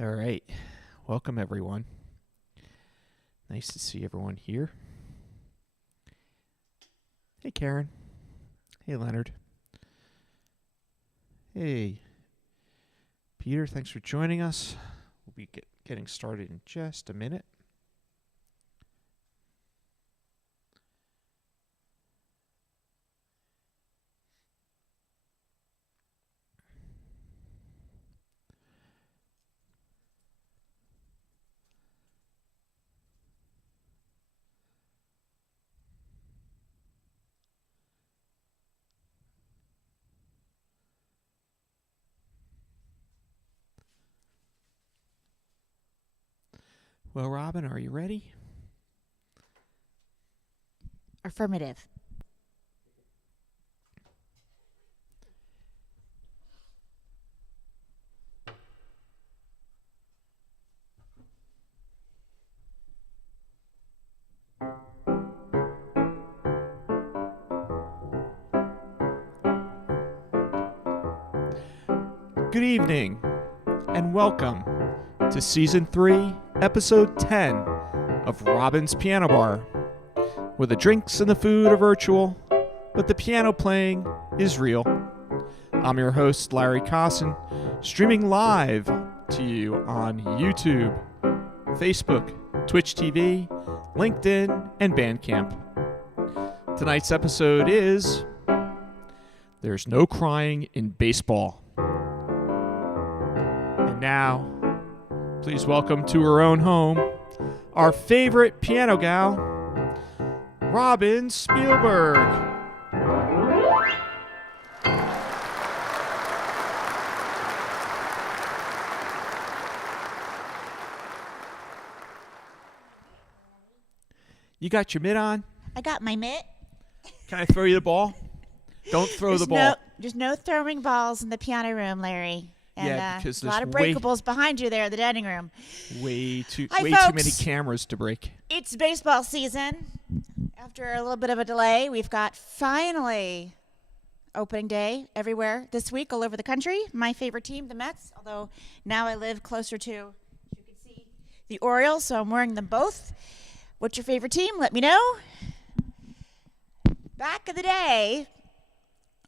All right. Welcome, everyone. Nice to see everyone here. Hey, Karen. Hey, Leonard. Hey, Peter. Thanks for joining us. We'll be getting started in just a minute. Well, Robin, are you ready? Affirmative. Good evening, and welcome to Season 3, Episode 10 of Robin's Piano Bar, where the drinks and the food are virtual, but the piano playing is real. I'm your host, Larry Kosson, streaming live to you on YouTube, Facebook, Twitch TV, LinkedIn, and Bandcamp. Tonight's episode is There's No Crying in Baseball. And now, please welcome to her own home, our favorite piano gal, Robin Spielberg. You got your mitt on? I got my mitt. Can I throw you the ball? Don't throw the ball. There's no throwing balls in the piano room, Larry. And, Yeah, because a lot of breakables behind you there in the dining room. Way too Hi, too folks. many cameras to break. It's baseball season. After a little bit of a delay, we've got finally opening day everywhere this week all over the country. My favorite team, the Mets, although now I live closer to, you can see, the Orioles, so I'm wearing them both. What's your favorite team? Let me know. Back in the day,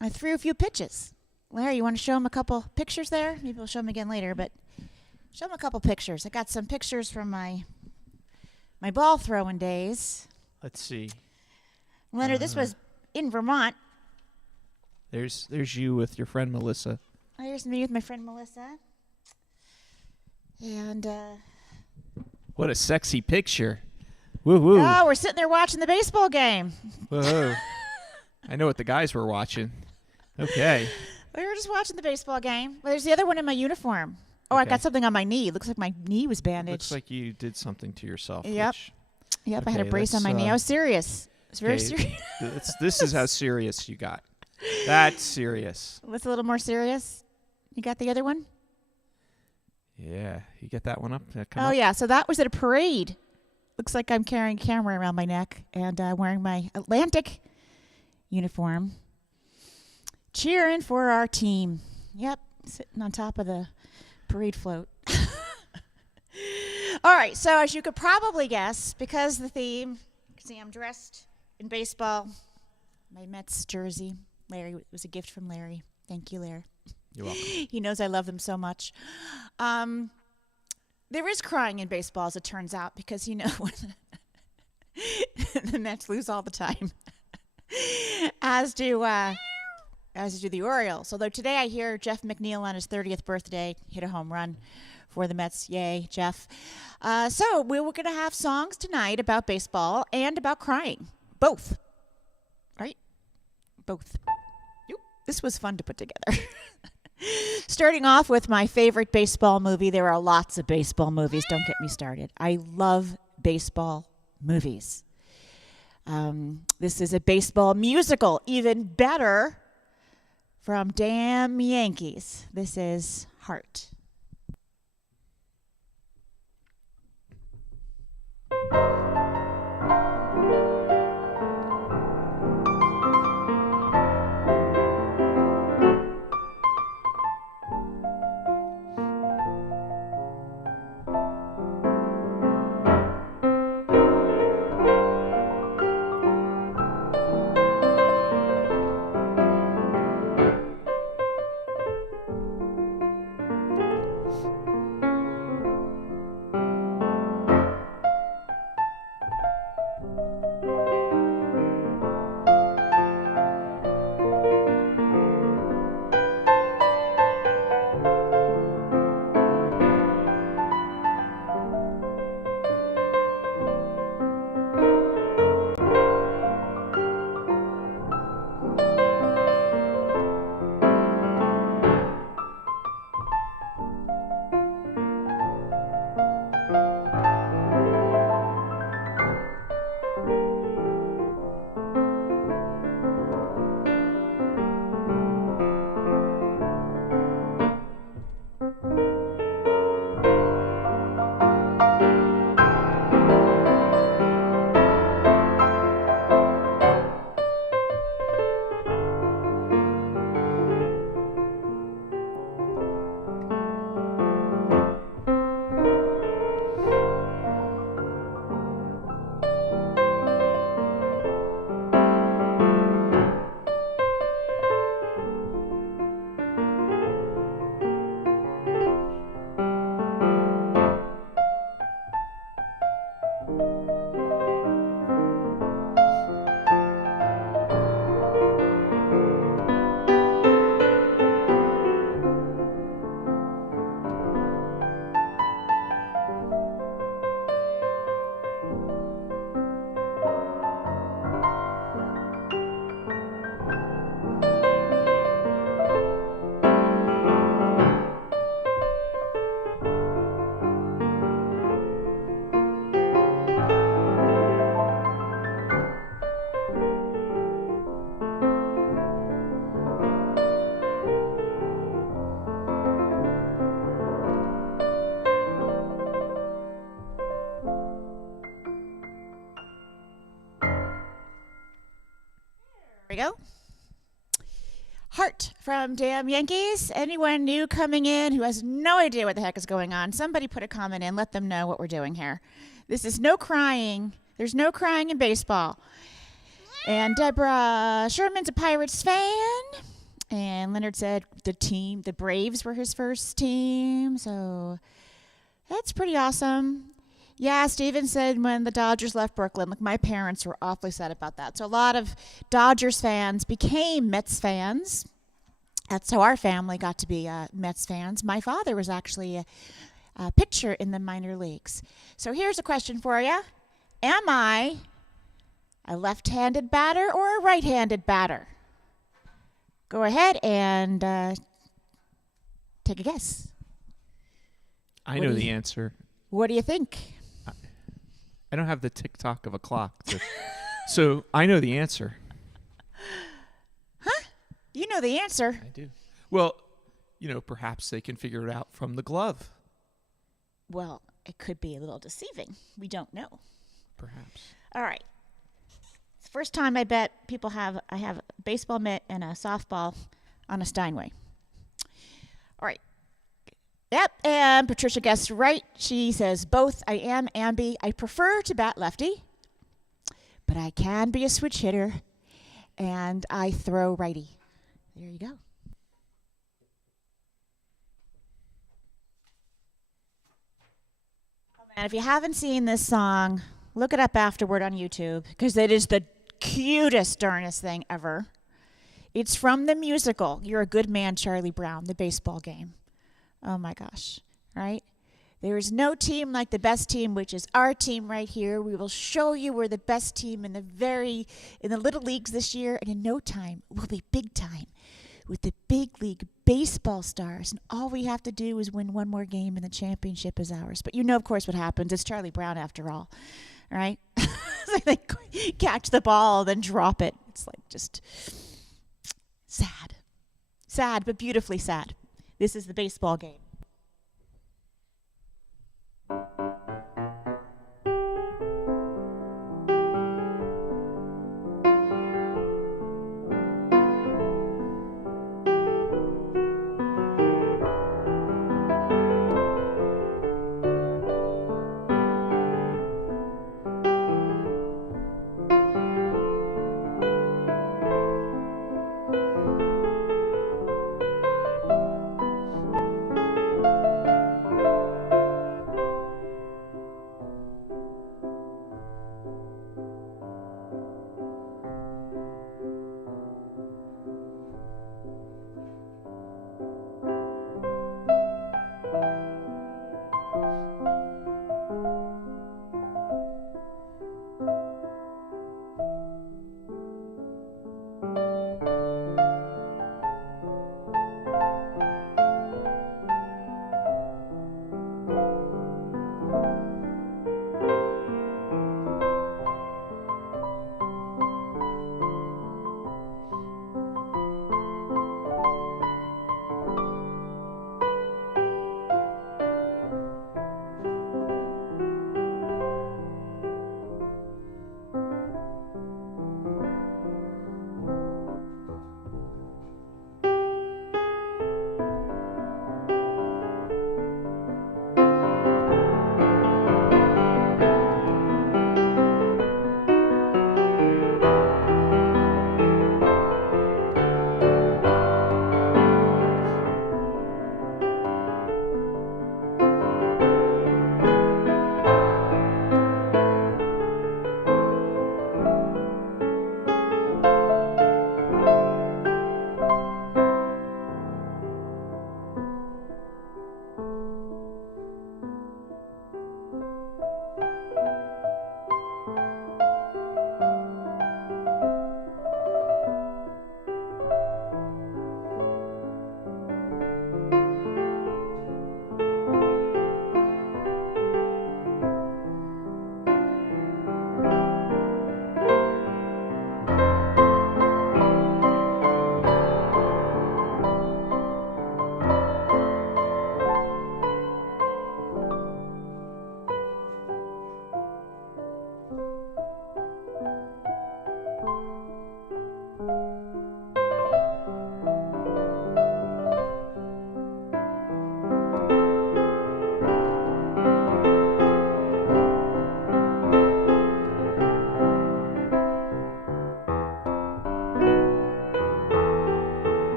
I threw a few pitches. Larry, you want to show him a couple pictures there? Maybe we'll show him again later, but show him a couple pictures. I got some pictures from my ball throwing days. Let's see. Leonard, this was in Vermont. There's you with your friend Melissa. Here's me with my friend Melissa. And, What a sexy picture. Woo-hoo. oh, we're sitting there watching the baseball game. Whoa. I know what the guys were watching. Okay. We were just watching the baseball game. Well, there's the other one in my uniform. Oh, I Okay. got something on my knee. Looks like my knee was bandaged. Looks like you did something to yourself. Yep. Yep, I had a Okay, brace on my let's, knee. I was serious. I was very serious. This is how serious you got. That's serious. What's a little more serious? You got the other one? Yeah. You get that one up? Come Oh, up. yeah. So that was at a parade. Looks like I'm carrying a camera around my neck and wearing my Atlantic uniform. Cheering for our team. Yep, sitting on top of the parade float. All right, so as you could probably guess, because the theme, you can see I'm dressed in baseball. My Mets jersey. Larry, it was a gift from Larry. Thank you, Larry. You're welcome. He knows I love them so much. There is crying in baseball, as it turns out, because, you know, when the Mets lose all the time, as do the Orioles. Although today I hear Jeff McNeil on his 30th birthday hit a home run for the Mets. Yay, Jeff. So we were going to have songs tonight about baseball and about crying. Both. Right? Both. Yep. This was fun to put together. Starting off with my favorite baseball movie. There are lots of baseball movies. Don't get me started. I love baseball movies. This is a baseball musical, even better, from Damn Yankees. This is Heart. we go. Heart from Damn Yankees. Anyone new coming in who has no idea what the heck is going on, somebody put a comment in. Let them know what we're doing here. This is no crying. There's no crying in baseball. And Deborah Sherman's a Pirates fan. And Leonard said the Braves were his first team. So that's pretty awesome. Yeah, Steven said when the Dodgers left Brooklyn, like my parents were awfully sad about that. So a lot of Dodgers fans became Mets fans. That's how our family got to be Mets fans. My father was actually a pitcher in the minor leagues. So here's a question for you. Am I a left-handed batter or a right-handed batter? Go ahead and take a guess. I know the answer. What do you think? I don't have the tick-tock of a clock. So I know the answer. Huh? You know the answer. I do. Well, perhaps they can figure it out from the glove. Well, it could be a little deceiving. We don't know. Perhaps. All right. It's the first time I bet I have a baseball mitt and a softball on a Steinway. All right. Yep, and Patricia guessed right. She says both. I am ambi. I prefer to bat lefty, but I can be a switch hitter, and I throw righty. There you go. And if you haven't seen this song, look it up afterward on YouTube, because it is the cutest, darnest thing ever. It's from the musical You're a Good Man, Charlie Brown, the baseball game. Oh my gosh, right? There is no team like the best team, which is our team right here. We will show you we're the best team in the little leagues this year, and in no time, we'll be big time with the big league baseball stars. And all we have to do is win one more game, and the championship is ours. But of course, what happens. It's Charlie Brown after all, right? So they catch the ball, then drop it. It's like just sad. Sad, but beautifully sad. This is the baseball game.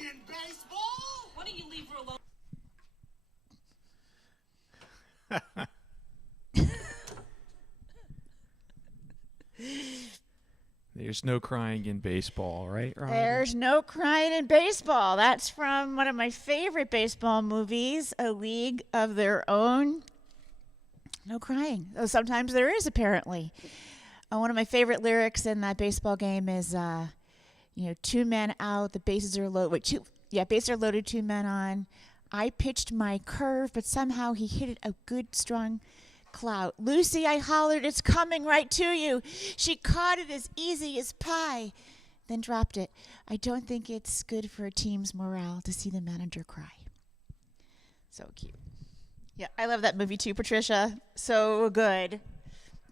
in baseball. Why don't you leave her alone? There's no crying in baseball, right, Robin? There's no crying in baseball. That's from one of my favorite baseball movies, A League of Their Own. No crying. Though sometimes there is, apparently. One of my favorite lyrics in that baseball game is, 2 men out, the bases are loaded. Bases are loaded, 2 men on. I pitched my curve, but somehow he hit it a good, strong clout. Lucy, I hollered, it's coming right to you. She caught it as easy as pie, then dropped it. I don't think it's good for a team's morale to see the manager cry. So cute. Yeah, I love that movie too, Patricia. So good.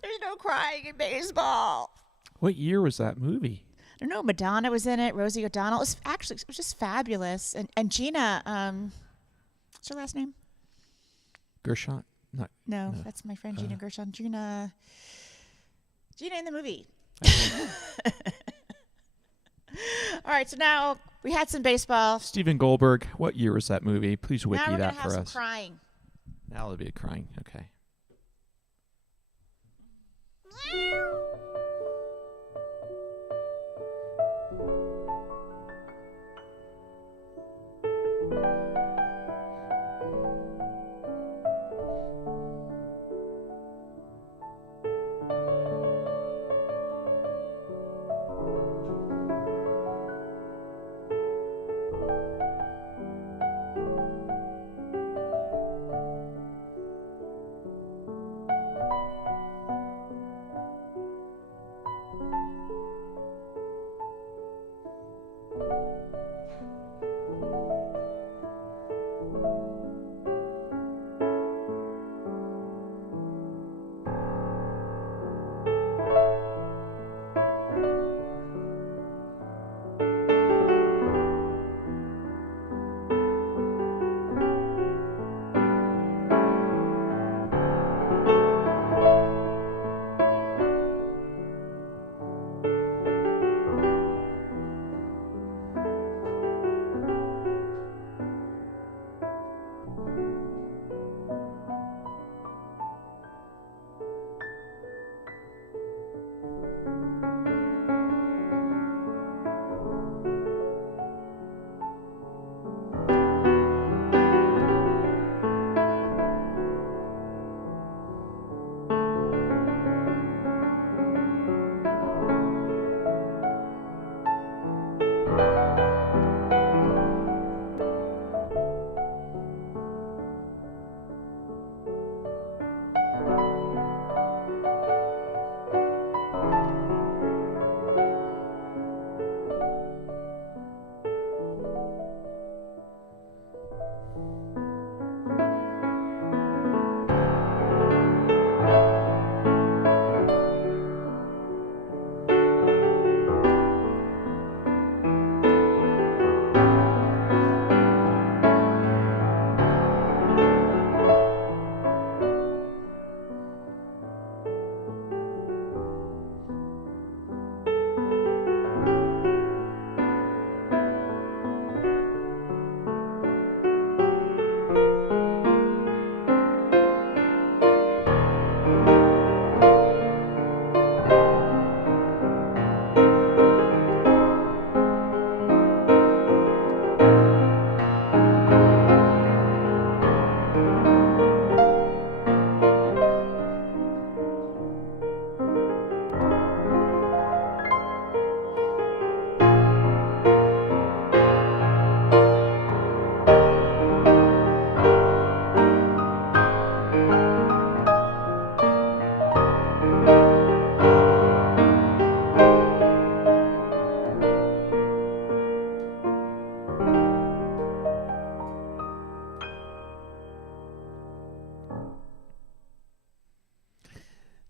There's no crying in baseball. What year was that movie? I don't know. Madonna was in it. Rosie O'Donnell. It was just fabulous. And Gina, what's her last name? Gershon? No, that's my friend Gina Gershon. Gina in the movie. All right, so now we had some baseball. Stephen Goldberg. What year was that movie? Please wiki now we're that gonna for have us. some crying. Now it'll be a crying. Okay.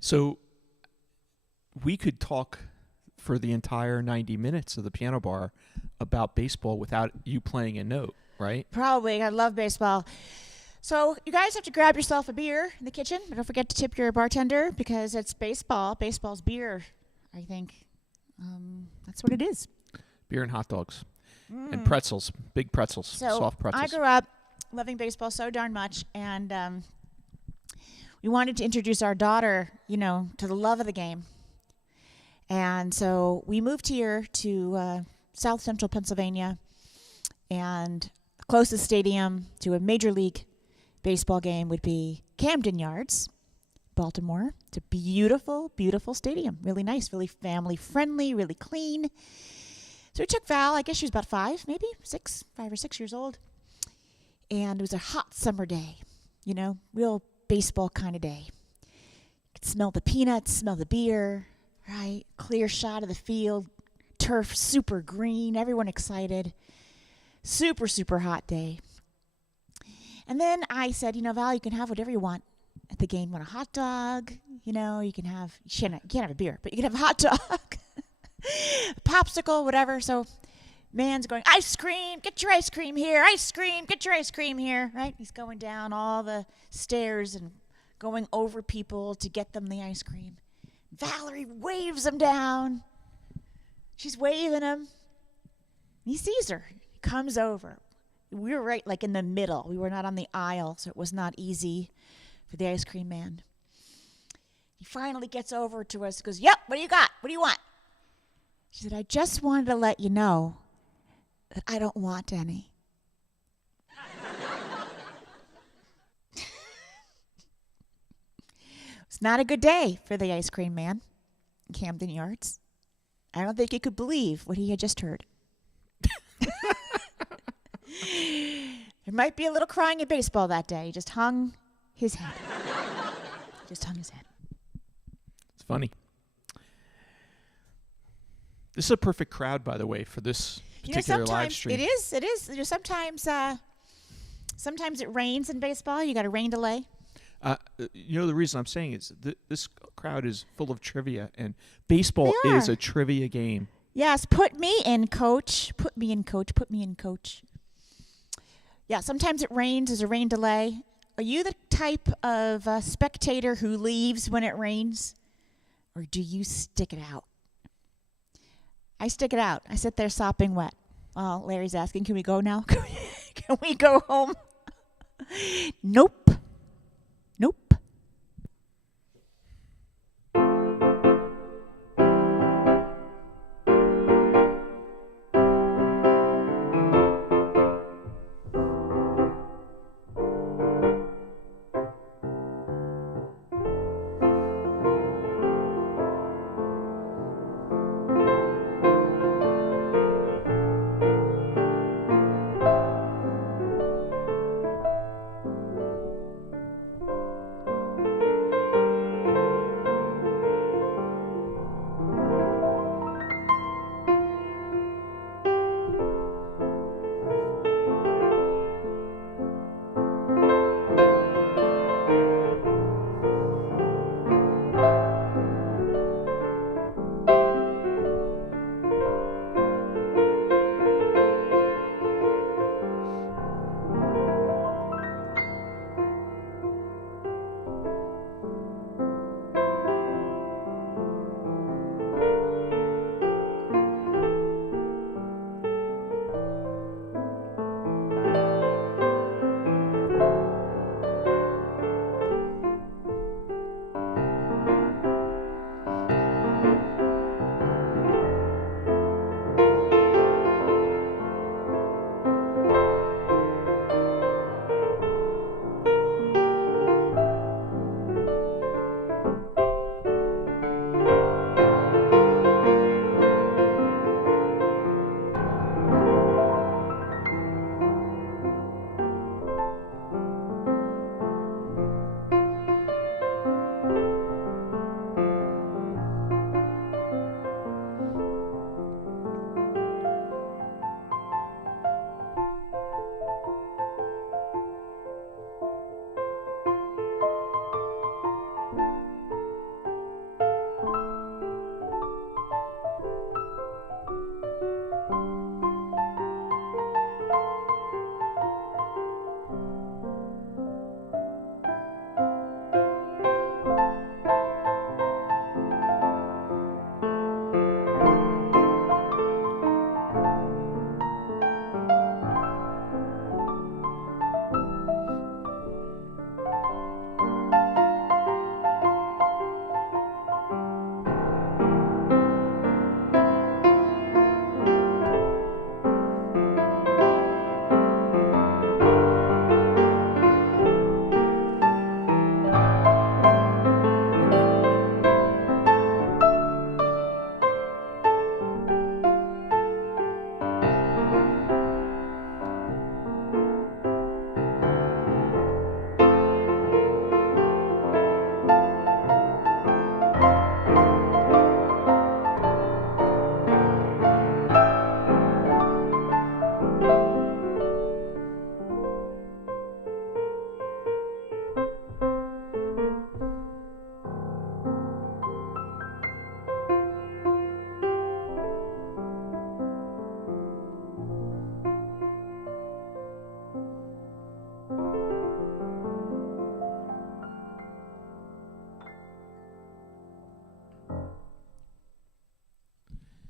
So we could talk for the entire 90 minutes of the piano bar about baseball without you playing a note, right? Probably. I love baseball. So you guys have to grab yourself a beer in the kitchen. But don't forget to tip your bartender because it's baseball. Baseball's beer, I think. That's what it is. Beer and hot dogs. And pretzels, big pretzels, So soft pretzels. I grew up loving baseball so darn much, and we wanted to introduce our daughter, to the love of the game. And so we moved here to South Central Pennsylvania, and the closest stadium to a Major League Baseball game would be Camden Yards, Baltimore. It's a beautiful, beautiful stadium. Really nice, really family friendly, really clean. So we took Val, I guess she was about 5 or 6 years old. And it was a hot summer day, real baseball kind of day. You could smell the peanuts, smell the beer, right? Clear shot of the field, turf super green, everyone excited. Super, super hot day. And then I said, Val, you can have whatever you want at the game. You want a hot dog? You can't have a beer, but you can have a hot dog, a popsicle, whatever. So man's going, ice cream, get your ice cream here. Ice cream, get your ice cream here, right? He's going down all the stairs and going over people to get them the ice cream. Valerie waves him down. She's waving him. He sees her. He comes over. We were right in the middle. We were not on the aisle, so it was not easy for the ice cream man. He finally gets over to us and goes, yep, what do you got? What do you want? She said, I just wanted to let you know that I don't want any. It's not a good day for the ice cream man in Camden Yards. I don't think he could believe what he had just heard. There might be a little crying in baseball that day. He just hung his head. It's funny. This is a perfect crowd, by the way, for this particular live stream. It is. Sometimes it rains in baseball. You got a rain delay. The reason I'm saying is this crowd is full of trivia, and baseball is a trivia game. Yes, put me in, coach. Put me in, coach. Yeah, sometimes it rains. There's a rain delay. Are you the type of spectator who leaves when it rains, or do you stick it out? I stick it out. I sit there sopping wet. Oh, Larry's asking, can we go now? Can we go home? Nope.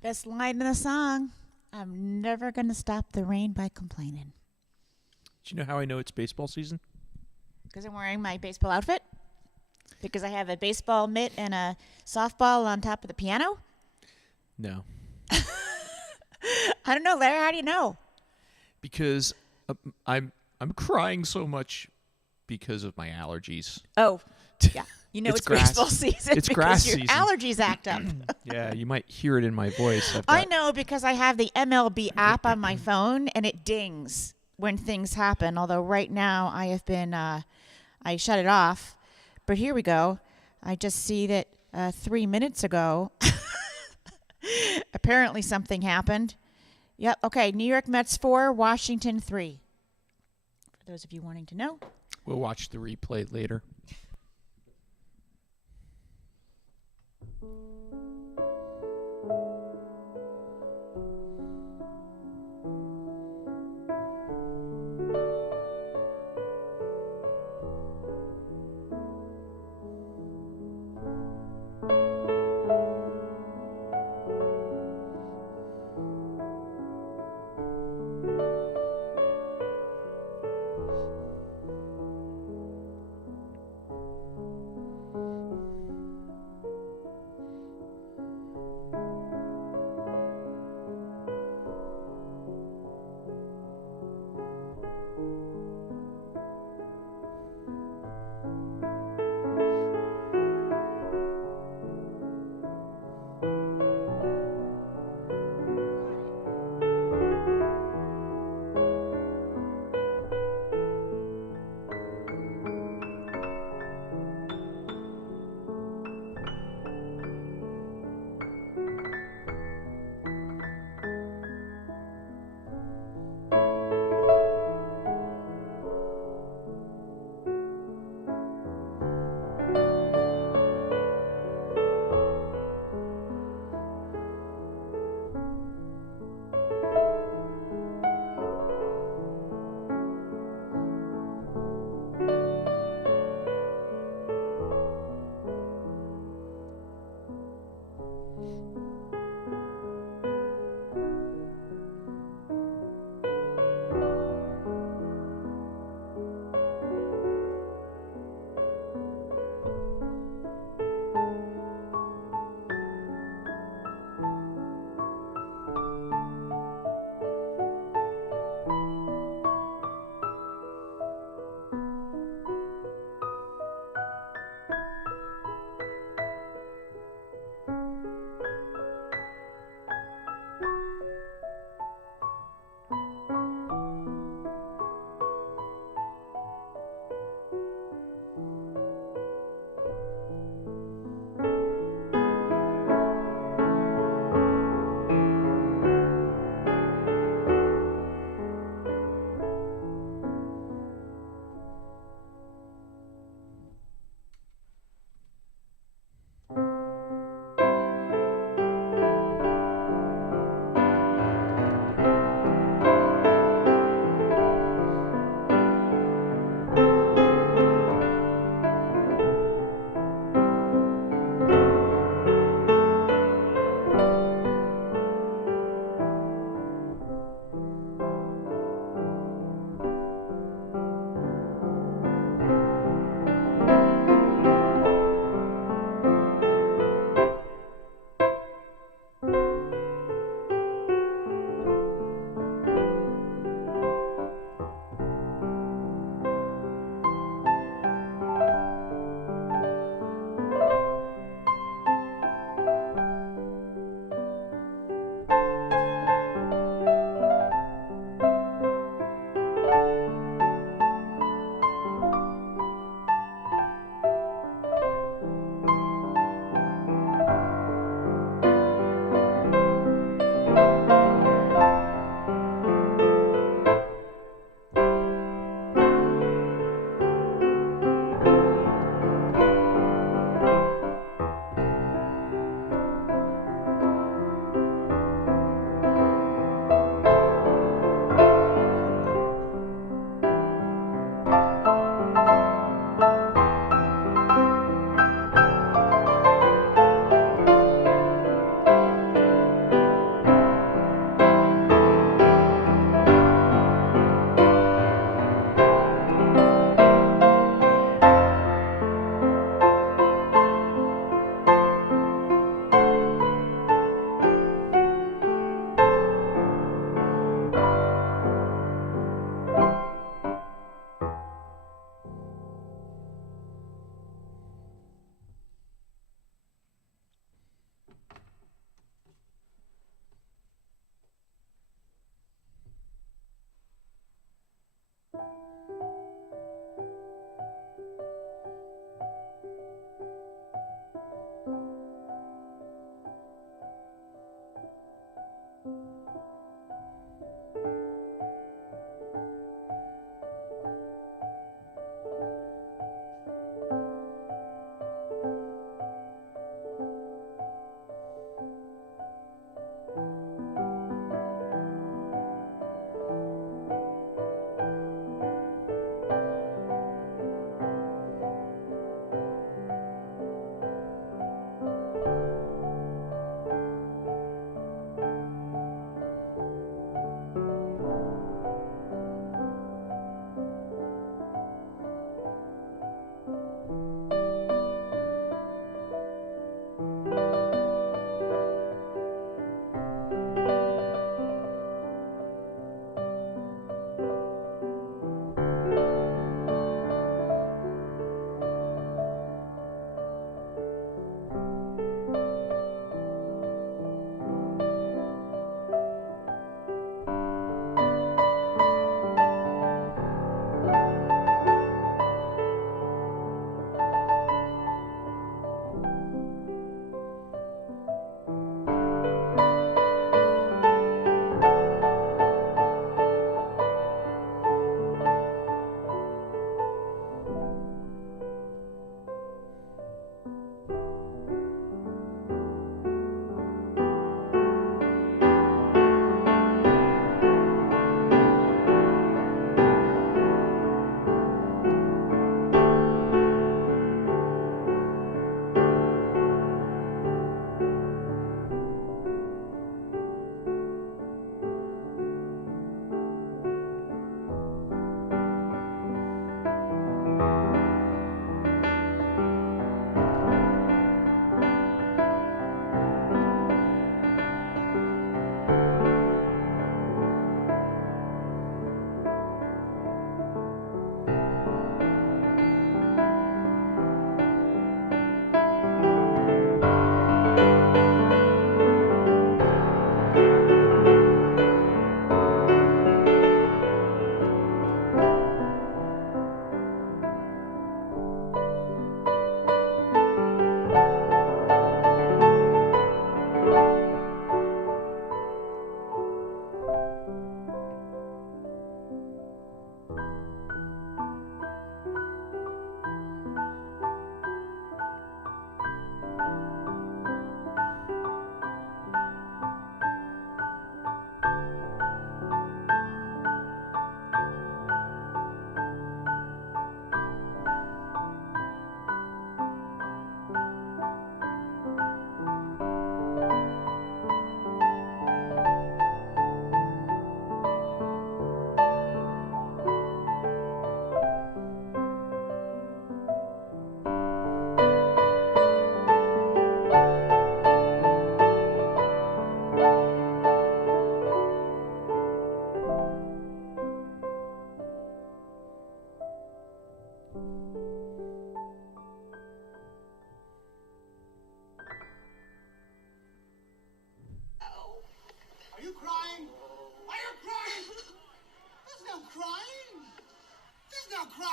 Best line in the song. I'm never going to stop the rain by complaining. Do you know how I know it's baseball season? Because I'm wearing my baseball outfit? Because I have a baseball mitt and a softball on top of the piano? No. I don't know, Larry. How do you know? Because I'm crying so much because of my allergies. Oh, yeah. You know it's grass. baseball season It's because grass your season. allergies act up. Yeah, you might hear it in my voice. I know because I have the MLB app on my phone and it dings when things happen. Although right now I have been, I shut it off. But here we go. I just see that 3 minutes ago, apparently something happened. Yep. Okay. New York Mets 4, Washington 3. For those of you wanting to know. We'll watch the replay later.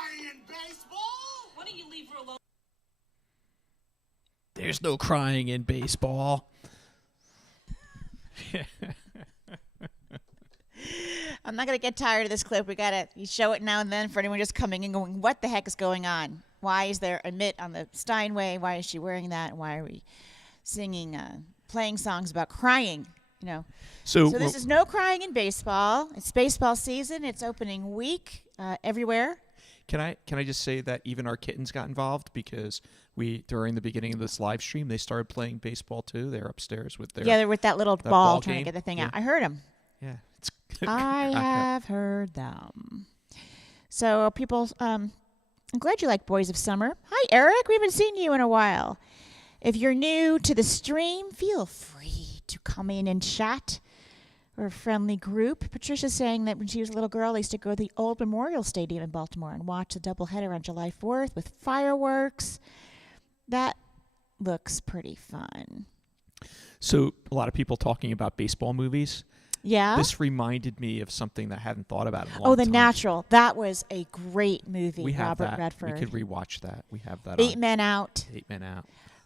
crying in baseball. Why don't you leave her alone? There's no crying in baseball. I'm not going to get tired of this clip. You show it now and then for anyone just coming in going, what the heck is going on? Why is there a mitt on the Steinway? Why is she wearing that? Why are we singing, playing songs about crying? So this is no crying in baseball. It's baseball season. It's opening week everywhere. Can I just say that even our kittens got involved because during the beginning of this live stream, they started playing baseball too. They're upstairs with they're with that little ball trying to get the thing out. I heard them. Yeah. I have heard them. So people, I'm glad you like Boys of Summer. Hi, Eric. We haven't seen you in a while. If you're new to the stream, feel free to come in and chat. We're a friendly group. Patricia's saying that when she was a little girl, they used to go to the old Memorial Stadium in Baltimore and watch the doubleheader on July 4th with fireworks. That looks pretty fun. So a lot of people talking about baseball movies. Yeah. This reminded me of something that I hadn't thought about in a long time. The Natural. That was a great movie. We have Robert that. Redford. We could rewatch that. We have that. Eight Men Out.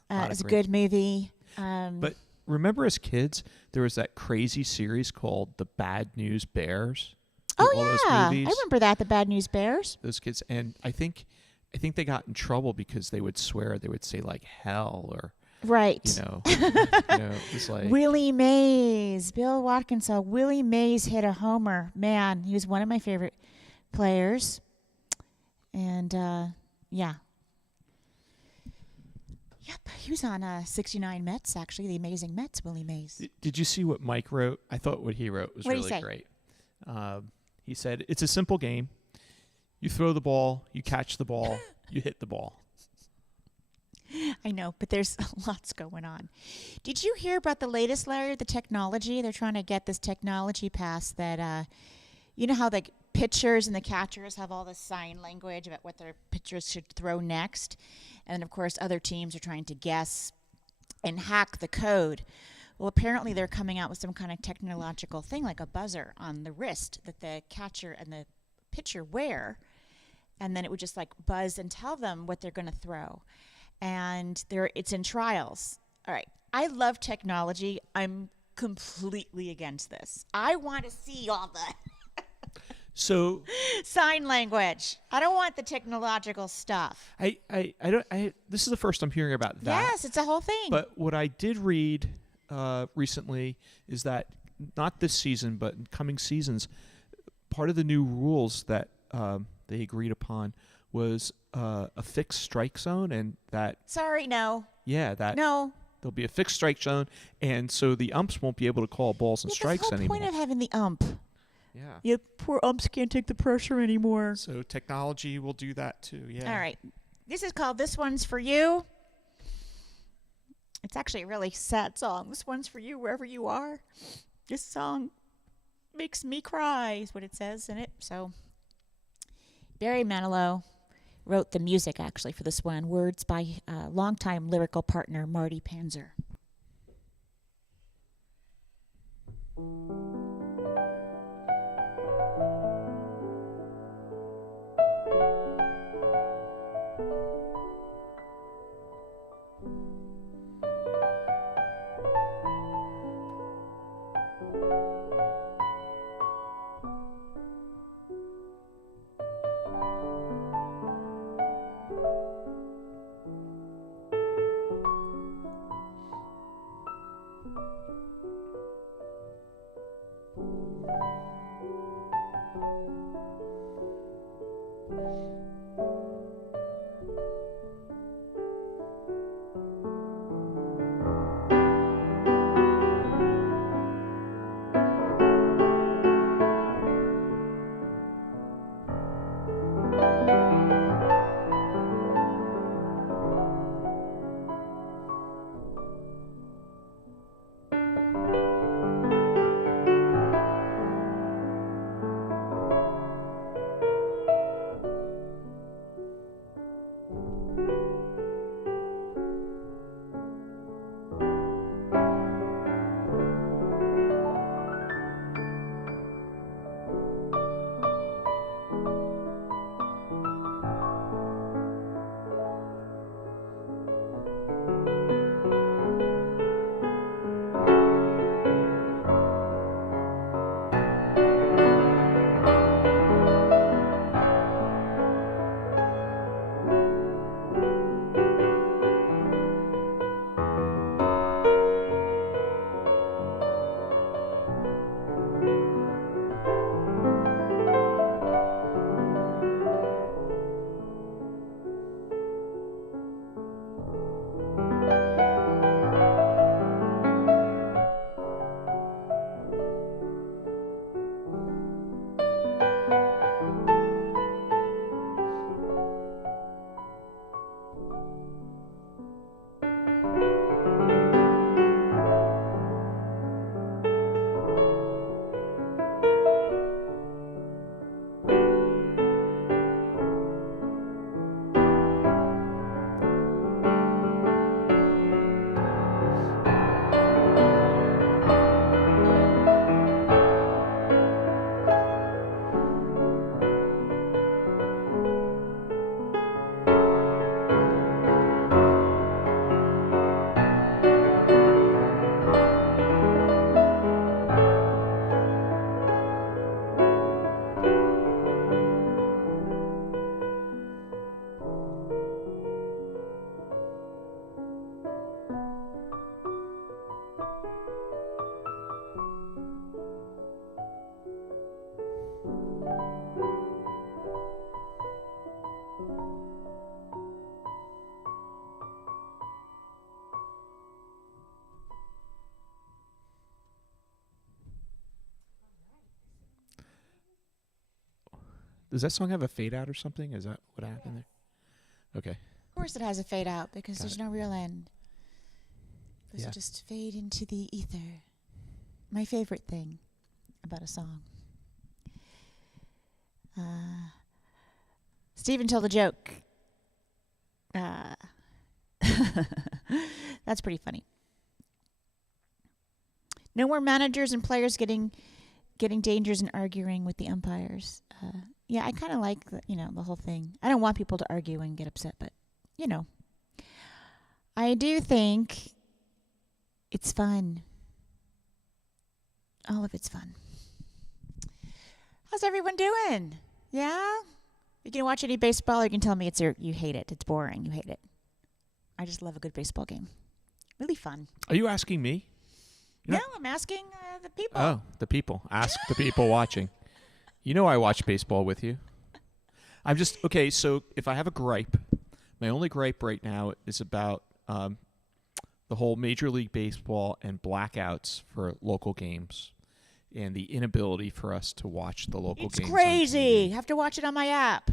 It's a good movie. But remember, as kids, there was that crazy series called The Bad News Bears. Oh yeah, I remember that. The Bad News Bears. Those kids, and I think they got in trouble because they would swear. They would say like hell or. Right. It's like Willie Mays. Bill Watkins saw Willie Mays hit a homer. Man, he was one of my favorite players. And, yeah. Yep, he was on 69 Mets, actually, the amazing Mets, Willie Mays. Did you see what Mike wrote? I thought what he wrote was really great. He said, it's a simple game. You throw the ball, you catch the ball, you hit the ball. I know, but there's lots going on. Did you hear about the latest, Larry, the technology? They're trying to get this technology passed that, you know how the pitchers and the catchers have all this sign language about what their pitchers should throw next? And then, of course, other teams are trying to guess and hack the code. Well, apparently they're coming out with some kind of technological thing like a buzzer on the wrist that the catcher and the pitcher wear. And then it would just like buzz and tell them what they're going to throw. And it's in trials. All right. I love technology. I'm completely against this. I want to see all the sign language. I don't want the technological stuff. I don't. This is the first I'm hearing about that. Yes, it's a whole thing. But what I did read recently is that not this season, but in coming seasons, part of the new rules that they agreed upon was a fixed strike zone, and that. Sorry, no. Yeah, that. No. There'll be a fixed strike zone, and so the umps won't be able to call balls and strikes anymore. That's the whole point of having the ump. Yeah. You poor umps can't take the pressure anymore. So technology will do that too. Yeah. All right. This is called "This One's for You." It's actually a really sad song. This one's for you wherever you are. This song makes me cry, is what it says in it. So Barry Manilow wrote the music, actually, for this one. Words by longtime lyrical partner Marty Panzer. Does that song have a fade out or something? Is that what happened there? Okay. Of course it has a fade out because Got there's it. no real end. Those Yeah. just fade into the ether. My favorite thing about a song. Steven told a joke. That's pretty funny. No more managers and players getting dangers and arguing with the umpires. Yeah, I kind of like the whole thing. I don't want people to argue and get upset, but I do think it's fun. All of it's fun. How's everyone doing? Yeah? You can watch any baseball, or you can tell me you hate it. It's boring. You hate it. I just love a good baseball game. Really fun. Are you asking me? No, I'm asking the people. Oh, the people. Ask the people watching. You know I watch baseball with you. I'm just, okay, so if I have a gripe, my only gripe right now is about the whole Major League Baseball and blackouts for local games and the inability for us to watch the local It's games. crazy. You have to watch it on my app.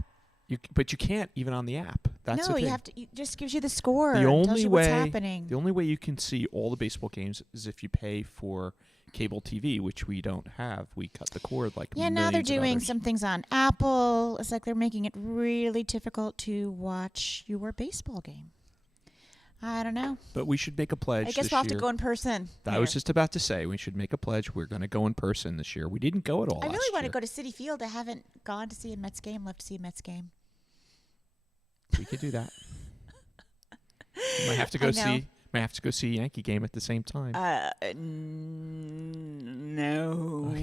But you can't even on the app. That's the No, thing. you have to. It just gives you the score. The and tells only you way, what's happening. the only way you can see all the baseball games is if you pay for cable TV, which we don't have. We cut the cord like Yeah, now they're millions of doing others. some things on Apple. It's like they're making it really difficult to watch your baseball game. I don't know. But we should make a pledge. I guess this we'll have to year. go in person. I was just about to say we should make a pledge. We're going to go in person this year. We didn't go at all. I really want to year. go to Citi Field. I haven't gone to see a Mets game. Love to see a Mets game. We could do that. We might have to go I know. see. Might have to go see a Yankee game at the same time. No.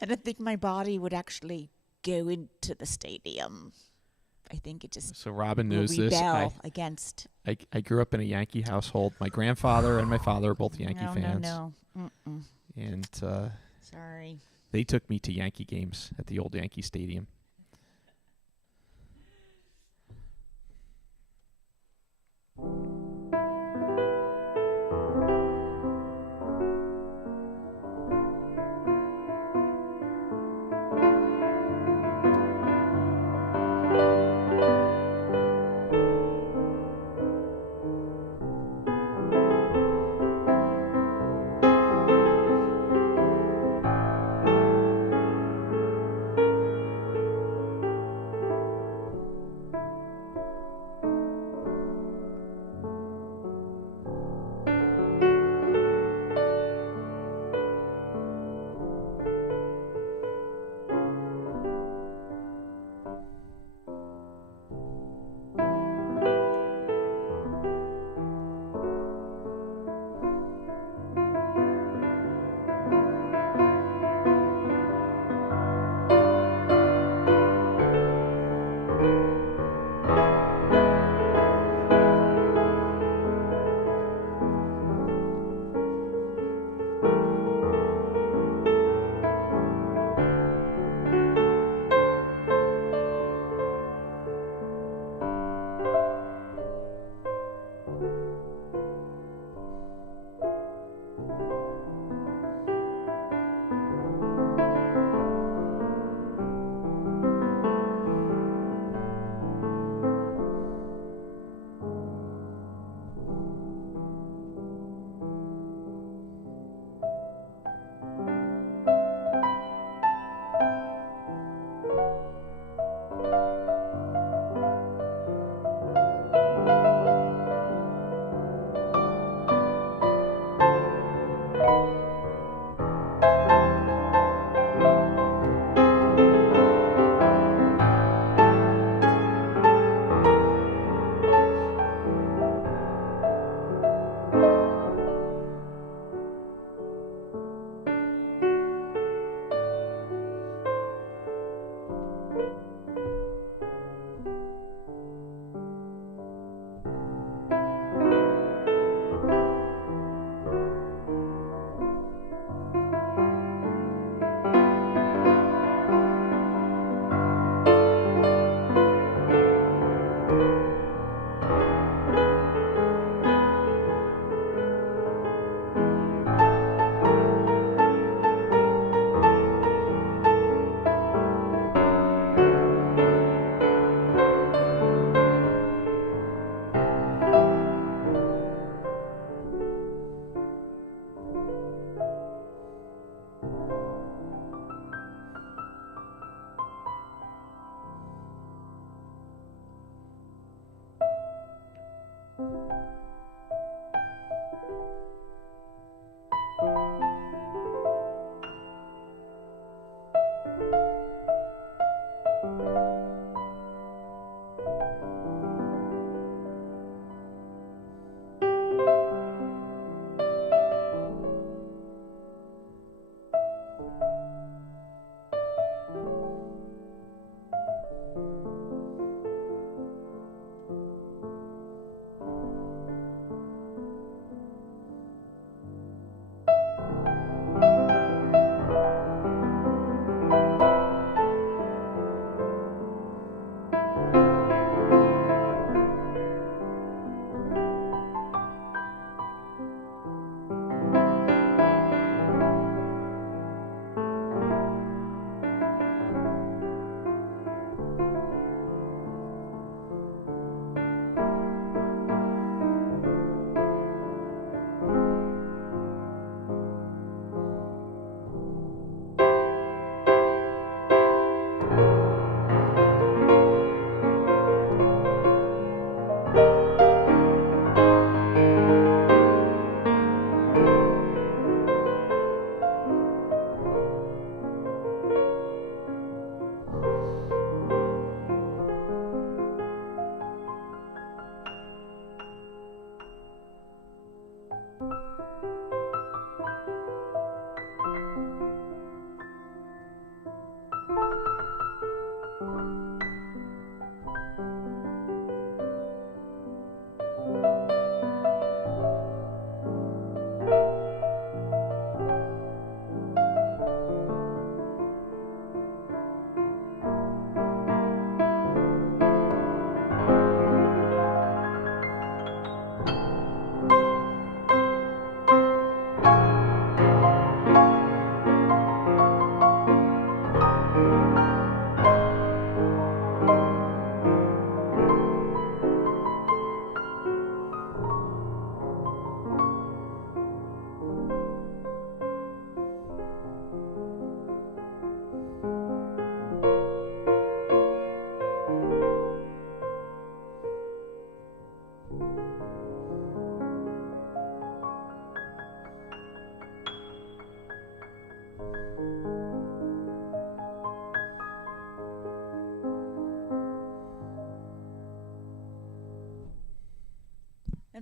I don't think my body would actually go into the stadium. I think it just So Robin will knows this. rebel against. I grew up in a Yankee household. My grandfather and my father are both Yankee fans. No. Mm-mm. And Sorry. they took me to Yankee games at the old Yankee Stadium.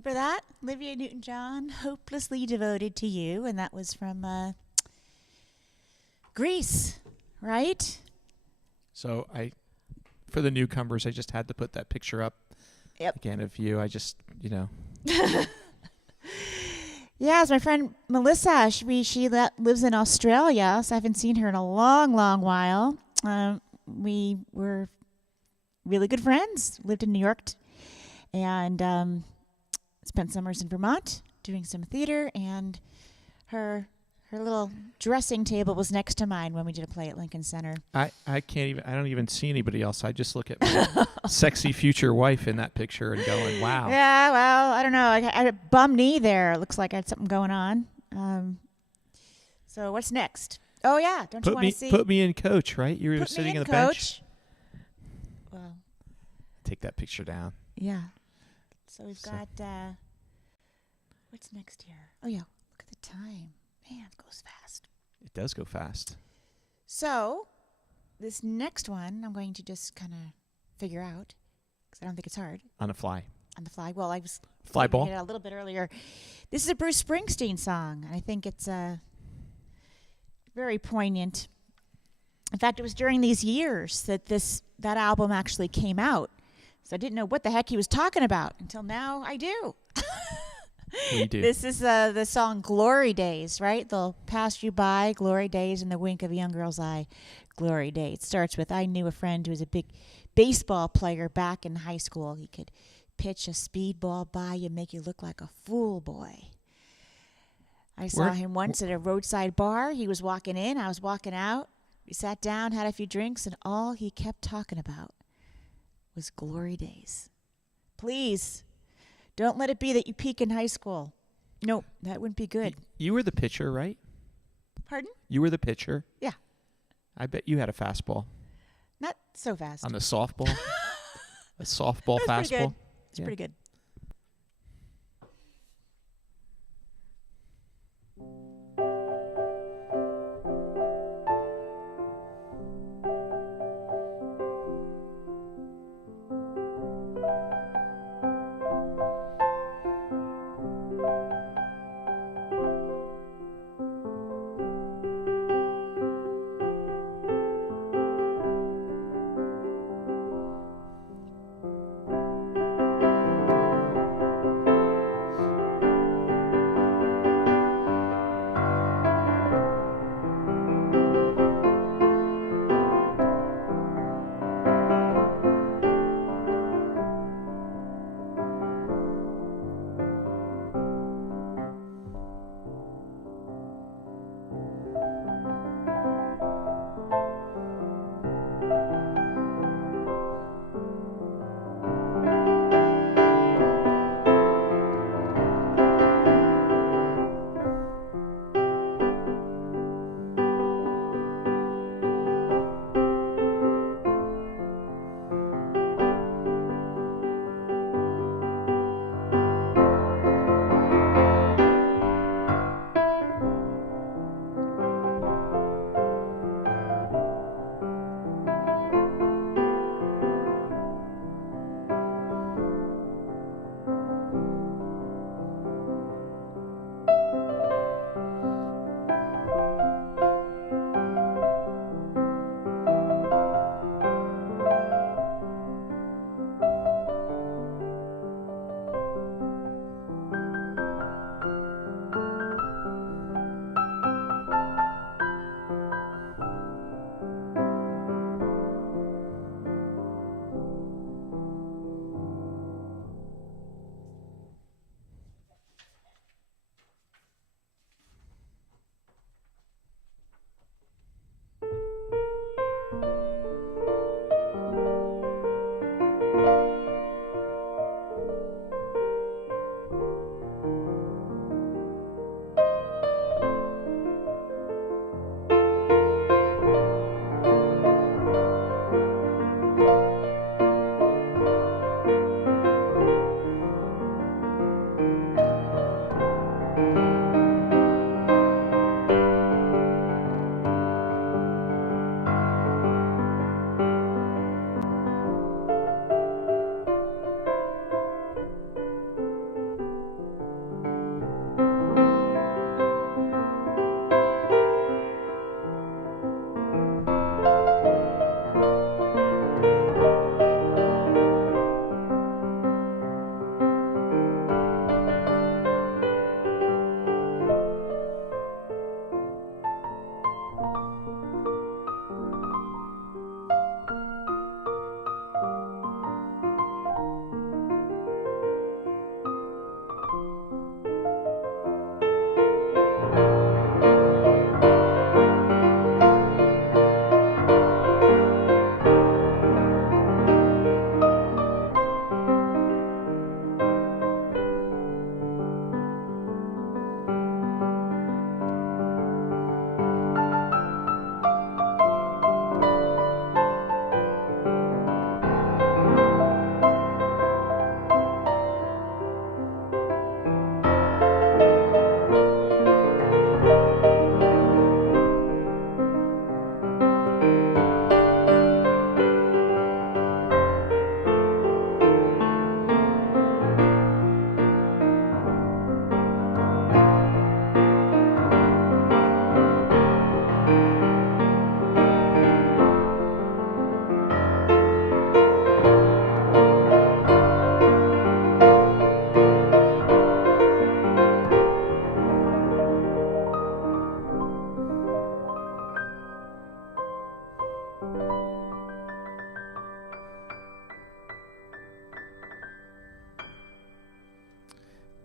Remember that? Olivia Newton-John, Hopelessly Devoted to You. And that was from Grease, right? So for the newcomers, I just had to put that picture up. Yep. Again of you. I just, Yeah, it's my friend Melissa. She lives in Australia, so I haven't seen her in a long, long while. We were really good friends. Lived in New York and spent summers in Vermont doing some theater. And her little dressing table was next to mine when we did a play at Lincoln Center. I don't even see anybody else. I just look at my sexy future wife in that picture and going, wow. Yeah, well, I don't know. I had a bum knee there. It looks like I had something going on. So what's next? Oh, yeah. Don't you want to see? Put me in coach, right? You were Put sitting me on in the bench. coach. Well, Take that picture down. yeah. So we've got, what's next here? Oh, yeah. Look at the time. Man, it goes fast. It does go fast. So this next one I'm going to just kind of figure out because I don't think it's hard. On the fly. On the fly. Well, I was Fly figuring ball. it out a little bit earlier. This is a Bruce Springsteen song. I think it's very poignant. In fact, it was during these years that that album actually came out. So I didn't know what the heck he was talking about until now I do. We do. This is the song Glory Days, right? They'll pass you by, glory days in the wink of a young girl's eye, glory days. It starts with, I knew a friend who was a big baseball player back in high school. He could pitch a speedball by you, make you look like a fool boy. I saw him once at a roadside bar. He was walking in, I was walking out. We sat down, had a few drinks, and all he kept talking about was glory days. Please, don't let it be that you peak in high school. Nope, that wouldn't be good. You were the pitcher, right? Pardon? You were the pitcher. Yeah. I bet you had a fastball. Not so fast. On the softball? A softball That's pretty fastball? good. It's pretty good.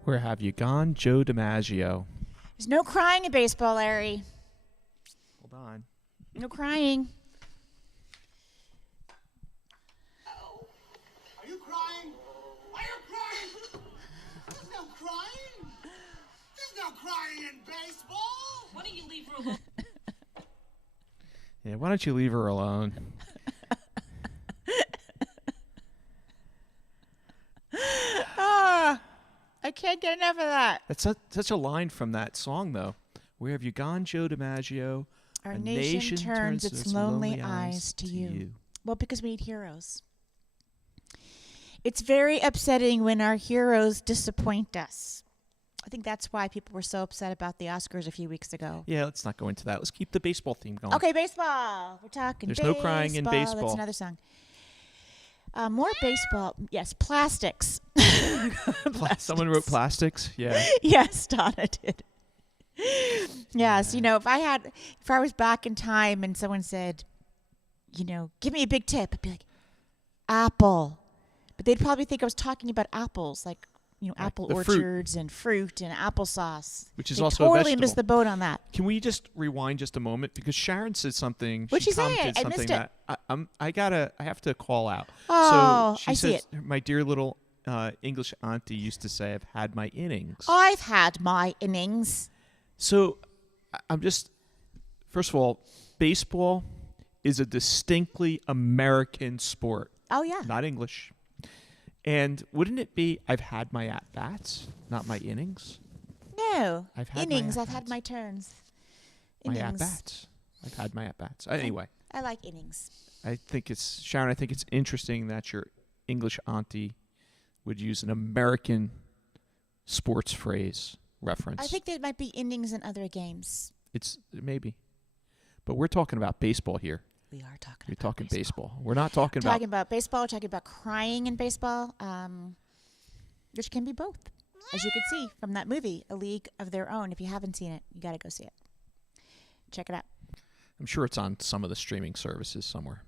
Where have you gone, Joe DiMaggio? There's no crying in baseball, Larry. Hold on. No crying. Are you crying? Are you crying? There's no crying. There's no crying in baseball. Why don't you leave her alone? Yeah, why don't you leave her alone? I can't get enough of that. That's such a line from that song, though. Where have you gone, Joe DiMaggio? Our A nation turns its lonely eyes to you. Well, because we need heroes. It's very upsetting when our heroes disappoint us. I think that's why people were so upset about the Oscars a few weeks ago. Yeah, let's not go into that. Let's keep the baseball theme going. Okay, baseball. We're talking There's baseball. no crying in baseball. That's another song. More baseball. Yes, plastics. Someone wrote plastics? Yeah. Yes, Donna did. Yes, if I was back in time and someone said, give me a big tip, I'd be like, apple. But they'd probably think I was talking about apples, like, apple the fruit. orchards and fruit and applesauce. Which is They also a totally vegetable. missed the boat on that. Can we just rewind just a moment? Because Sharon said something. What'd she say? commented I something missed it. that I have to call out. Oh, so she I see says, my dear little English auntie used to say, I've had my innings. I've had my innings. So I'm just, first of all, baseball is a distinctly American sport, Oh, yeah. not English. And wouldn't it be, I've had my at-bats, not my innings? No. I've had my innings. I've at-bats. had my turns. My Innings. at-bats. I've had my at-bats. Anyway, I like innings. Sharon, I think it's interesting that your English auntie would use an American sports phrase reference. I think there might be innings in other games. It's maybe. But we're talking about baseball here. We are talking You're about talking baseball. We're not talking about... Talking about baseball. We're talking about crying in baseball, which can be both. As you can see from that movie, A League of Their Own. If you haven't seen it, you got to go see it. Check it out. I'm sure it's on some of the streaming services somewhere.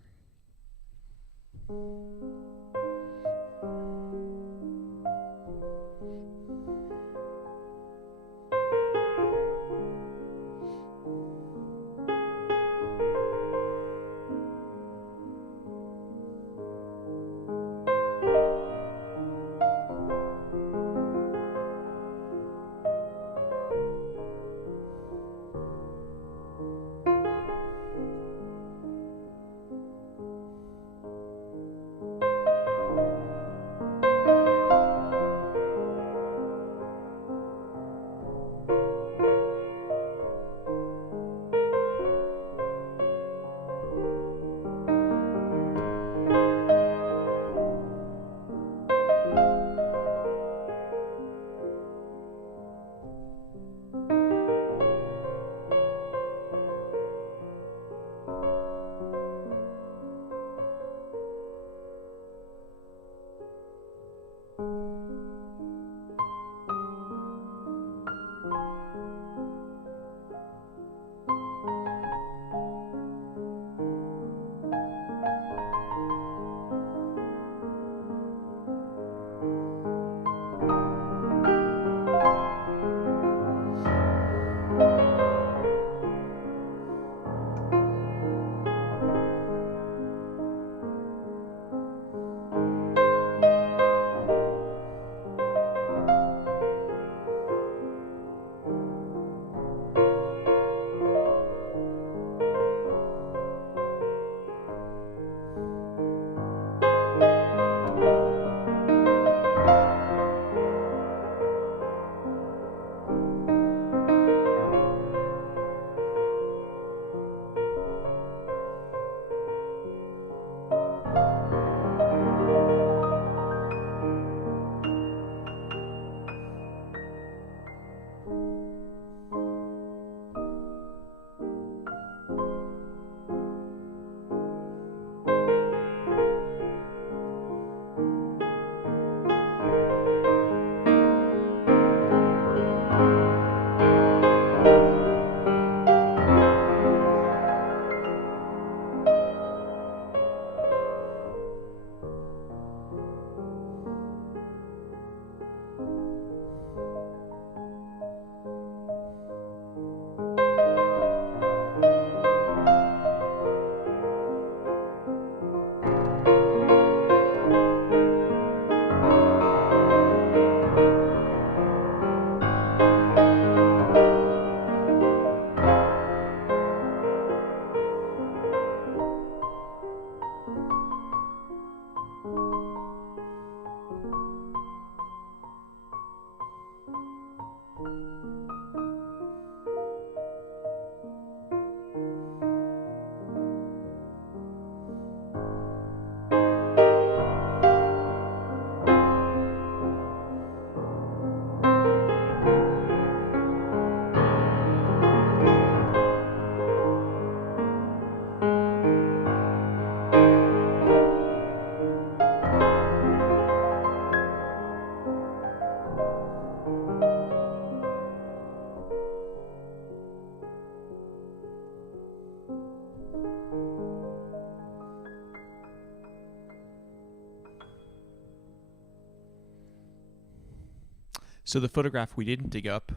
So the photograph we didn't dig up,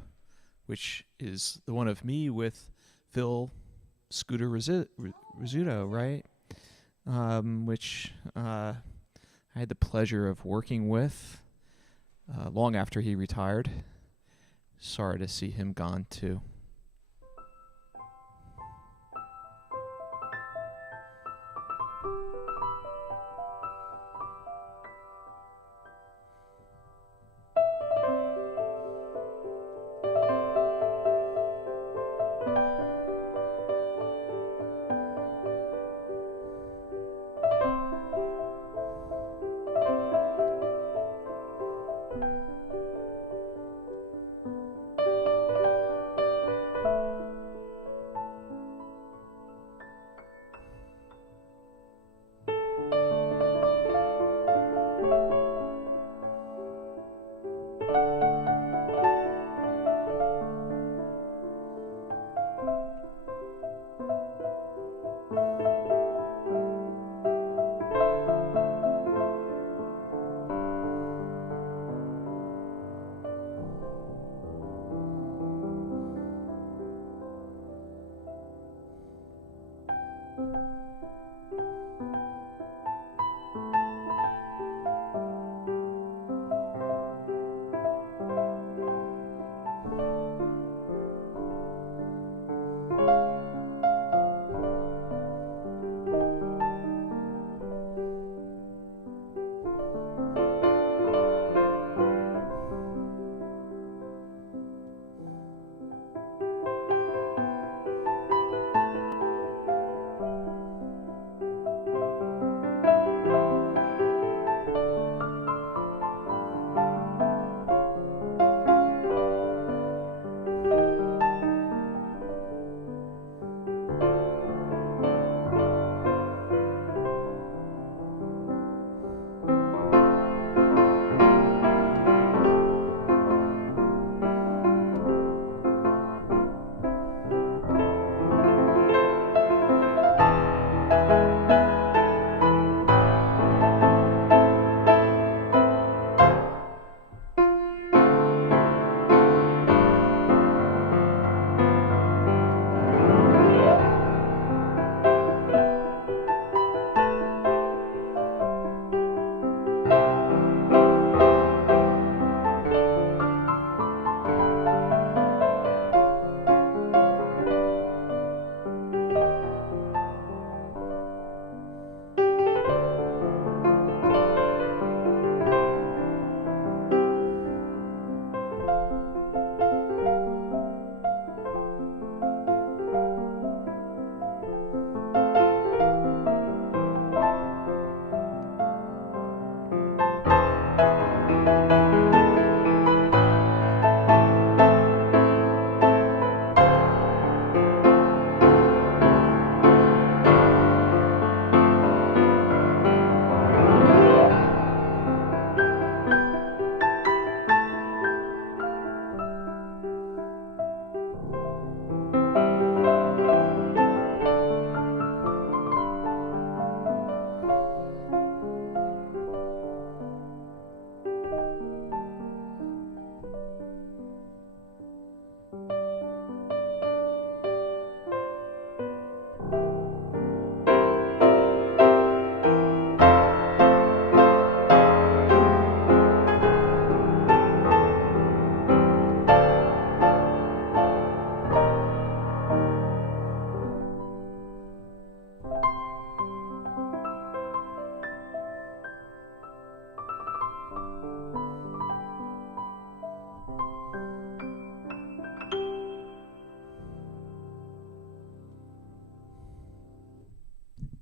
which is the one of me with Phil Scooter Rizzuto, right? Which I had the pleasure of working with long after he retired. Sorry to see him gone too.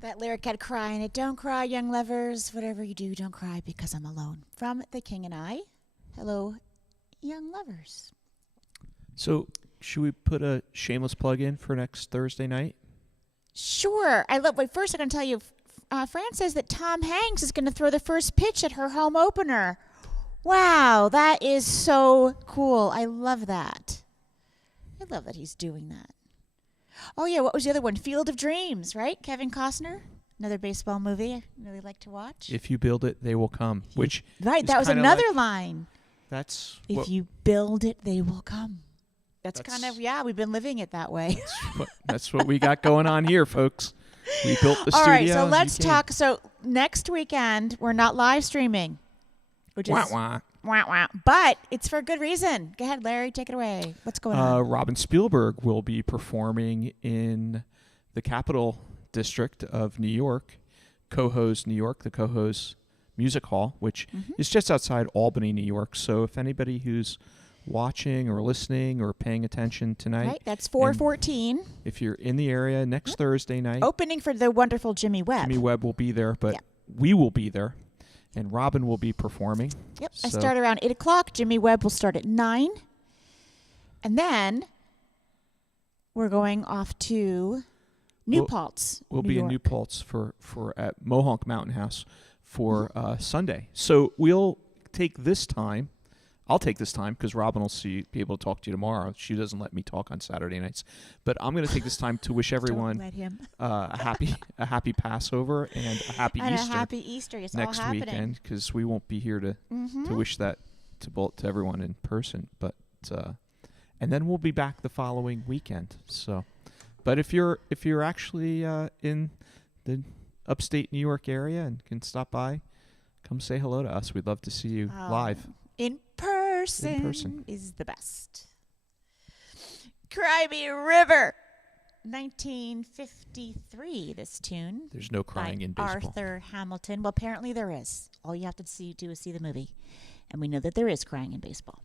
That lyric had cry in it. Don't cry, young lovers. Whatever you do, don't cry because I'm alone. From The King and I. Hello, young lovers. So, should we put a shameless plug in for next Thursday night? Sure. Wait, first I'm going to tell you, Fran says that Tom Hanks is going to throw the first pitch at her home opener. Wow, that is so cool. I love that. I love that he's doing that. Oh, yeah, what was the other one? Field of Dreams, right? Kevin Costner? Another baseball movie I really like to watch. If you build it, they will come. Which right, is that was kinda another like, line. That's If you build it, they will come. That's That's- kind of, we've been living it that way. that's what we got going on here, folks. We built the All studio. right, so and let's you came. talk. So next weekend, we're not live streaming, which Wah, is wah. wah, wah, but it's for a good reason. Go ahead, Larry, take it away. What's going on? Robin Spielberg will be performing in the Capital District of New York, Cohoes, New York, the Cohoes Music Hall, which is just outside Albany, New York. So if anybody who's watching or listening or paying attention tonight, Right, that's 4:14. if you're in the area next Thursday night, Opening for the wonderful Jimmy Webb. Jimmy Webb will be there, but Yeah. we will be there, and Robin will be performing. Yep, I So- start around 8 o'clock. Jimmy Webb will start at 9. And then we're going off to New We'll- Paltz. We'll be in New York. Paltz for at Mohonk Mountain House for Sunday. So we'll take this time. I'll take this time because Robin will be able to talk to you tomorrow. She doesn't let me talk on Saturday nights, but I'm going to take this time to wish everyone Don't let him. a happy Passover and a happy And Easter a happy Easter. It's next all happening. weekend because we won't be here to wish that to everyone in person. But and then we'll be back the following weekend. So, but if you're actually in the upstate New York area and can stop by, come say hello to us. We'd love to see you live. In person, person. is the best. Cry Me River, 1953, this tune. There's no crying by in baseball. Arthur Hamilton. Well, apparently there is. All you have to do is see the movie. And we know that there is crying in baseball.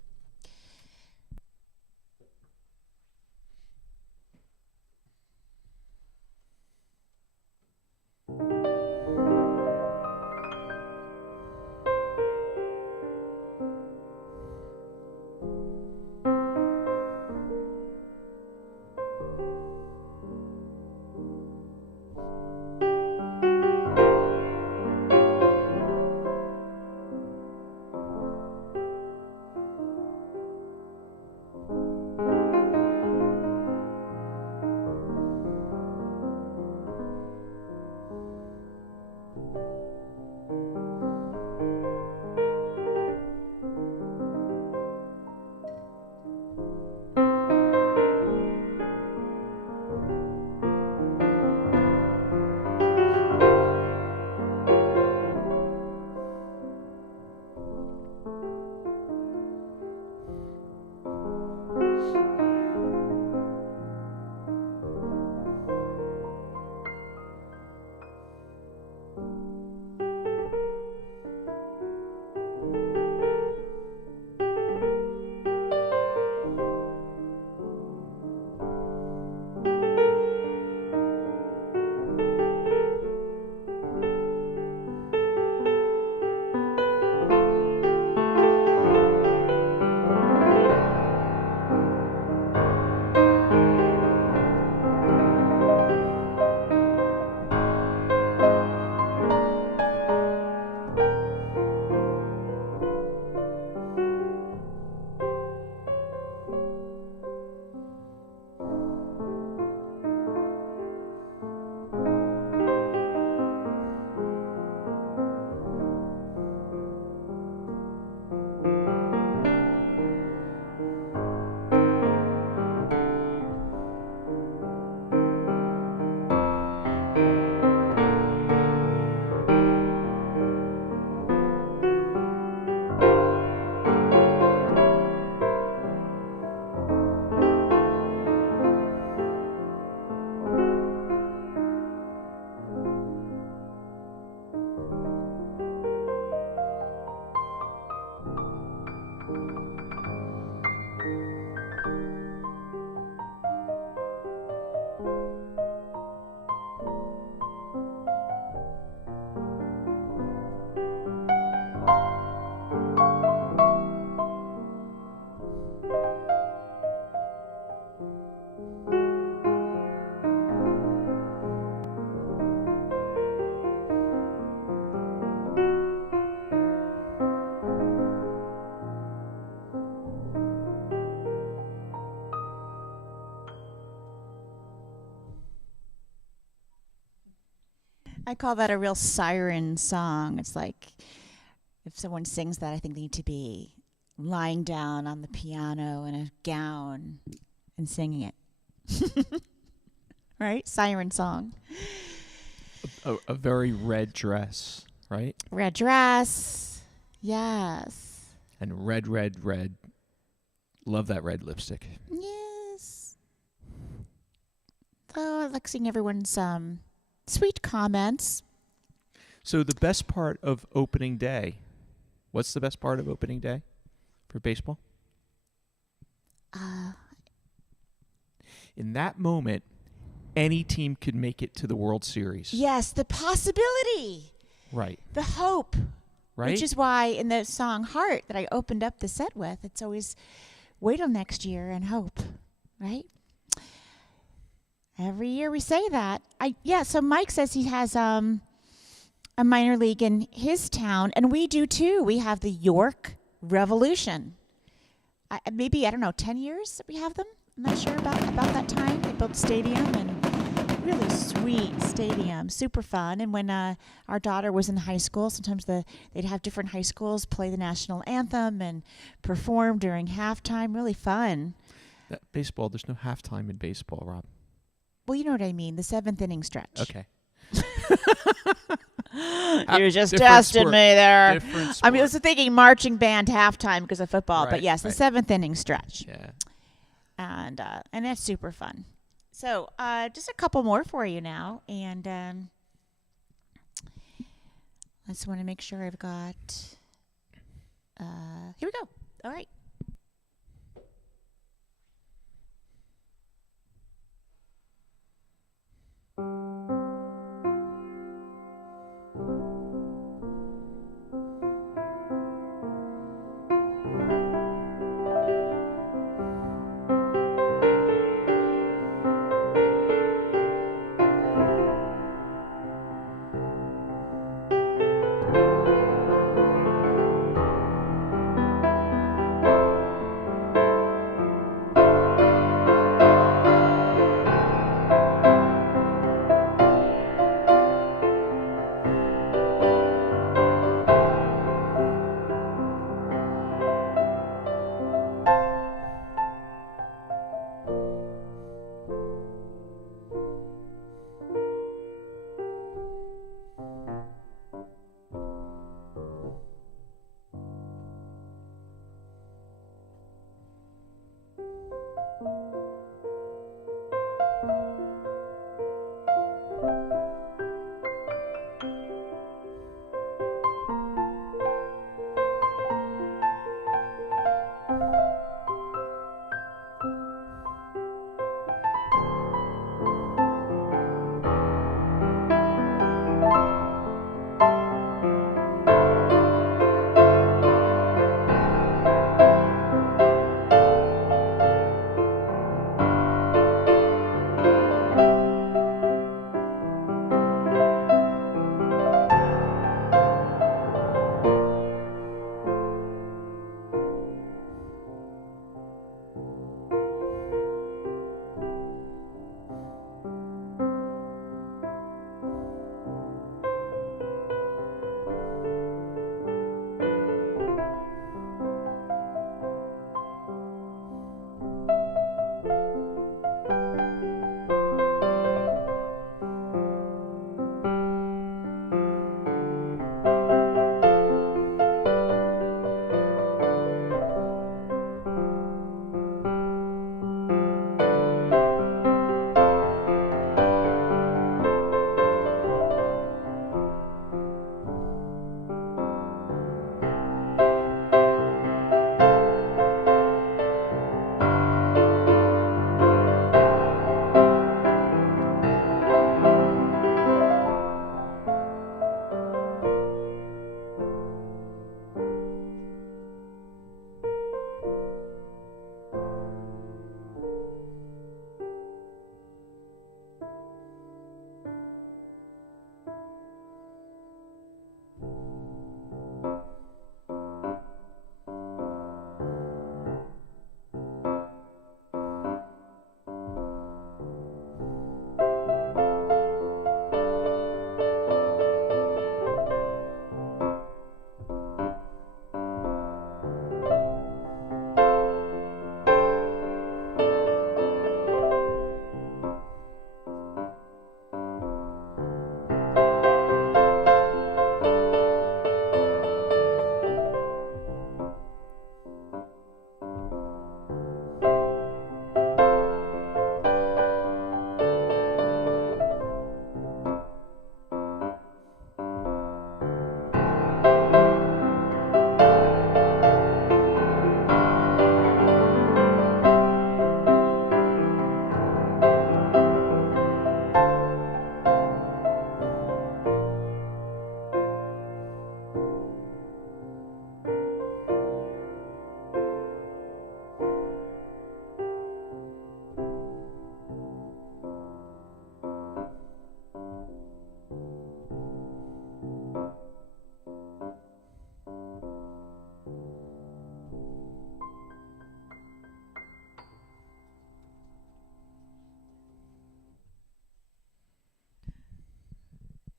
I call that a real siren song. It's like if someone sings that, I think they need to be lying down on the piano in a gown and singing it. Right? Siren song. A very red dress, right? Red dress. Yes. And red. Love that red lipstick. Yes. Though I like seeing everyone's sweet comments. So the best part of opening day, what's the best part of opening day for baseball? In that moment, any team could make it to the World Series. Yes, the possibility. Right. The hope. Right? Which is why in the song Heart that I opened up the set with, it's always wait till next year and hope. Right? Every year we say that. So Mike says he has a minor league in his town, and we do too. We have the York Revolution. Maybe, 10 years that we have them. I'm not sure about that time. They built a stadium, and really sweet stadium, super fun. And when our daughter was in high school, sometimes they'd have different high schools play the national anthem and perform during halftime. Really fun. Baseball, there's no halftime in baseball, Rob. Well, you know what I mean, the seventh inning stretch. Okay. You just Different tested sport. me there. Different sport. I mean, I was thinking marching band halftime because of football, but Right, yes, the right. seventh inning stretch. Yeah. And that's super fun. So just a couple more for you now, and I just want to make sure I've got. Here we go. All right.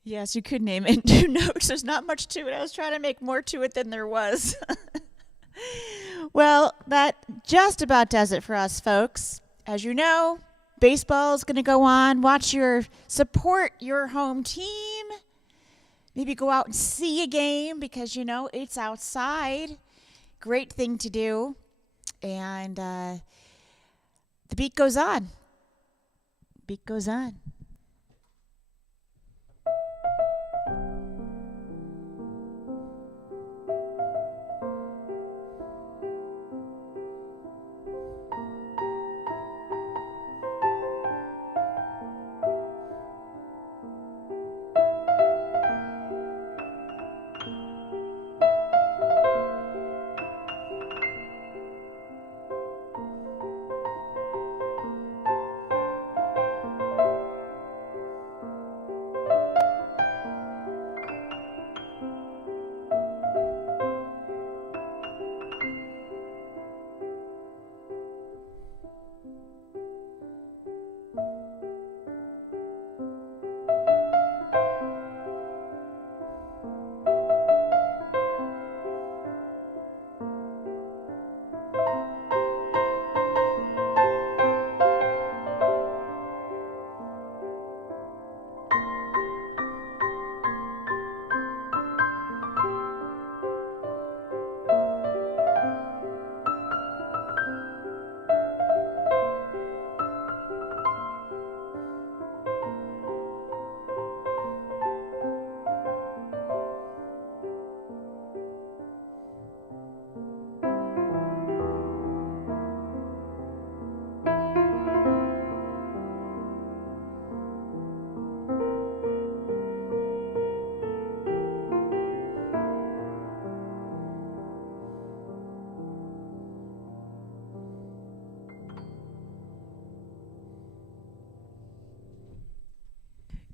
Yes, you could name it 2 notes. There's not much to it. I was trying to make more to it than there was. Well, that just about does it for us, folks. As you know, baseball is going to go on. Support your home team. Maybe go out and see a game because, it's outside. Great thing to do. And the beat goes on. Beat goes on.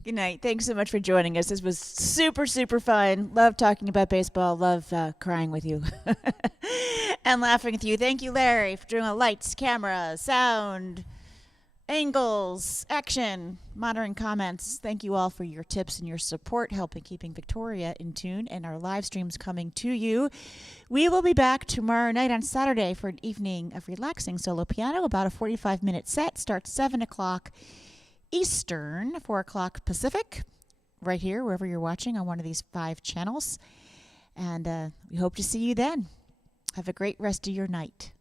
Good night. Thanks so much for joining us. This was super, super fun. Love talking about baseball. Love crying with you and laughing with you. Thank you, Larry, for doing the lights, camera, sound, angles, action, monitoring comments. Thank you all for your tips and your support, helping keeping Victoria in tune and our live streams coming to you. We will be back tomorrow night on Saturday for an evening of relaxing solo piano. About a 45-minute set. Starts 7 o'clock Eastern, 4 o'clock Pacific, right here, wherever you're watching on one of these 5 channels. And we hope to see you then. Have a great rest of your night.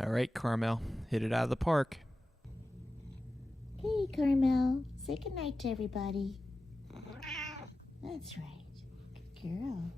All right, Carmel, hit it out of the park. Hey, Carmel. Say goodnight to everybody. That's right. Good girl.